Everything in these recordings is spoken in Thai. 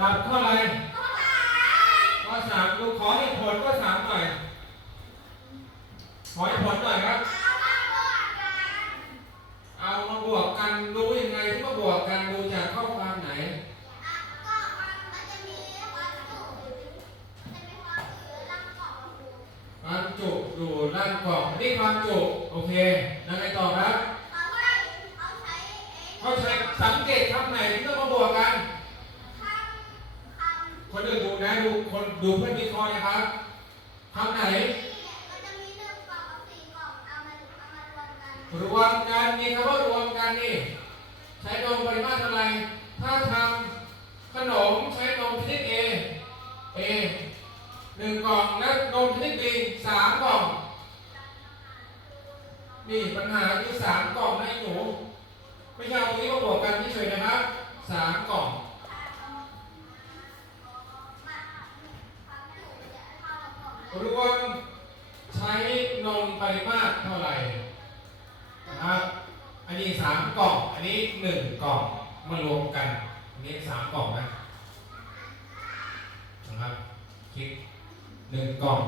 กับข้ออะไรข้อสามดูขอให้ผลข้อสามหน่อย ขอให้ผลหน่อยครับ เอามาบวกกันรู้ยังไงที่มาบวกกันดูจากข้อความไหนความจุอยู่านกล่องนี่ความจุโอเค แล้วไงต่อครับ เขาใช้สังเกตคำไหนที่ต้องมาบวกกัน คนอื่นดูนะ ดูคนดูเพื่อนวิเคราะห์นะครับคำไหนรวมกันมีคำว่ารวมกันนี่ใช้นมปริมาตรเท่าไหรถ้าทำขนมใช้นมชนิด A A หนึ่งกล่องและนมชนิด B สามกล่องนี่ปัญหาคือสามกล่องนะไอ้หนู ไม่ใช่เอาตรงนี้มาบวกกันเฉยๆนะครับสามกล่อง รวมใช้นมปริมาตรเท่าไหร่นะครับ อันนี้สามกล่อง อันนี้หนึ่งกล่องมารวมกัน อันนี้สามกล่องนะนะครับคลิกหนึ่งกล่อง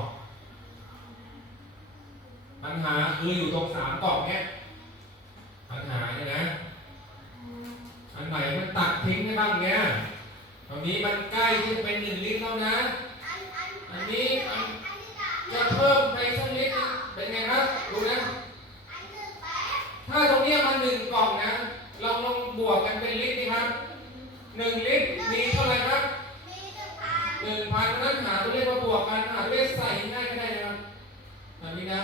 ปัญหาคืออยู่ตรงสามกล่องเนี้ยปัญหาเนี่ยนะอันไหนมันตัดทิ้งได้บ้างเนี่ยตรงนี้มันใกล้ที่จะเป็นหนึ่งลิตรแล้วนะ อันนี้อันจะเพิ่มไปสักนิดนึงเป็นไงครับ ดูนะ ถ้าตรงเนี้ยมันหนึ่งกล่องนะ เราลองบวกกันเป็นลิตรดีครับหนึ่งลิตรมีเท่าไหร่ครับหนึ่งพันนั้นหาตัวเลขมาบวกกันหาตัวเลขใส่ง่ายก็ได้นะครับแบบนี้นะ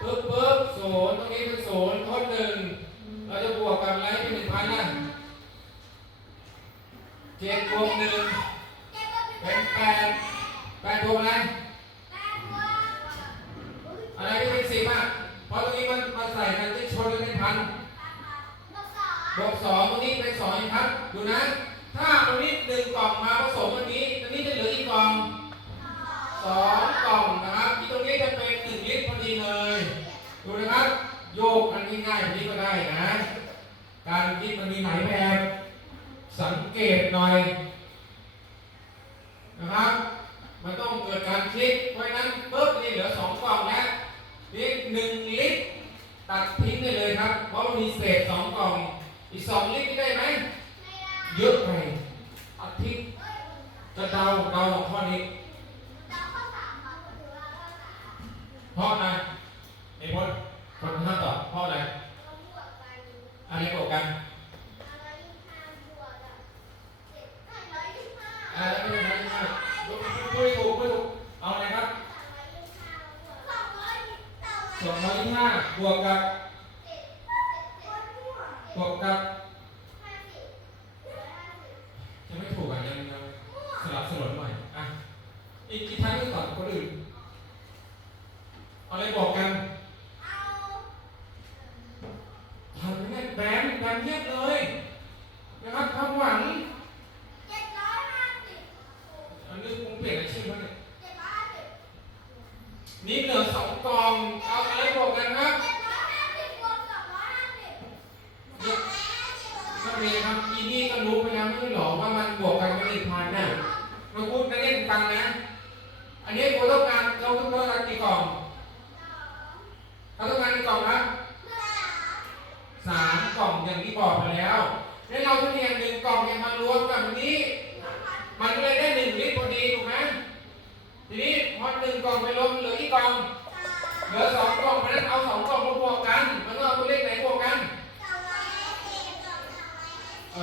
ปึ๊บปึ๊บศูนย์ตรงนี้เป็นศูนย์ทดหนึ่งเราจะบวกกันอะไรเป็นหนึ่งพันนะเจ็ดบวกหนึ่งเป็นแปดแปดบวกอะไรอะไรที่เป็นสิบอะเพราะตรงนี้มันมาใส่กันที่ชนกันเป็นพันบวกสองตรงนี้เป็นสองอีกครับ ดูนะ ถ้าตรงนี้หนึ่งกล่องมาผสมตรงนี้ตรงนี้จะเหลืออีกกล่องสองนะครับที่ตรงนี้จะเป็นหนึ่งลิตรพอดีเลย ดูนะครับ โยก กันง่ายๆแบบนี้ก็ได้นะ การคิดมันมีหลายแบบสังเกตหน่อย นะครับ มันต้องเกิดการคลิกเพราะฉะนั้นปุ๊บนี่เหลือสองกล่องแล้วนี่หนึ่งลิตรตัดทิ้งได้เลยครับ เพราะมันมีเศษสองกล่อง อีกสองลิตรนี่ได้ไหมเยอะไปตัดทิ้งจะเดาเดาข้อนี้ เพราะอะไรไอ้พจน์คนห้าตอบเพราะอะไรอะไรบวกกันอะไรไม่ได้ไม่ได้พูดถูกพูดถูกเอาอะไรครับสองร้อยยี่สิ บห้าบวกกับบวกกับยังไม่ถูกอะยังยังสลับสลนหน่อยอะอีกกี่ท่านก็ก่อนคนอื่นเอาอะไรบอกกันทำไม่ได้แบนแบนเทียบเลยนะครับความหวังอันนี้คงเปลี่ยนอาชีพแล้วเนี่ยนี่เหลือสองกล่องเอาอะไรบอกกันครับนักเรียนครับอีนี่ก็รู้ไปแล้วไม่ใช่หรอว่ามันบวกกันไม่ได้พันน่ะมาพูดนักเรียน ฟังนะ อันนี้เขาต้องการเขาต้องการกี่กล่องเขาต้องการกี่กล่องครับสามกล่องอย่างที่บอกไปแล้วแล้วเราจะเรียนหนึ่งกล่องเนี่ยมารวมกับอันนี้ มันเลยได้หนึ่งลิตรพอดีถูกไหมทีนี้พอหนึ่งกล่องไปรวมเหลือกี่กล่องเหลือสองกล่องเพราะนั้นเอาสองกล่องมาบวกกัน มันก็เอาตัวเลขไหนบวกกันเอ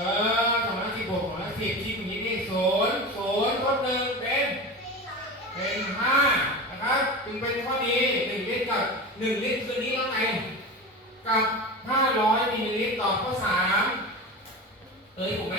อสองร้อยสิบบวกสองร้อยสิบที่อย่างนี้นี่ศูนย์ศูนย์ลดหนึ่ง เป็นห้านะครับจึงเป็นข้อนี้หนึ่งลิตรกับหนึ่งลิตรคือนี้แล้วไงกับห้าร้อยมิลลิลิตรต่อข้อสามเอ้ยถูกไหม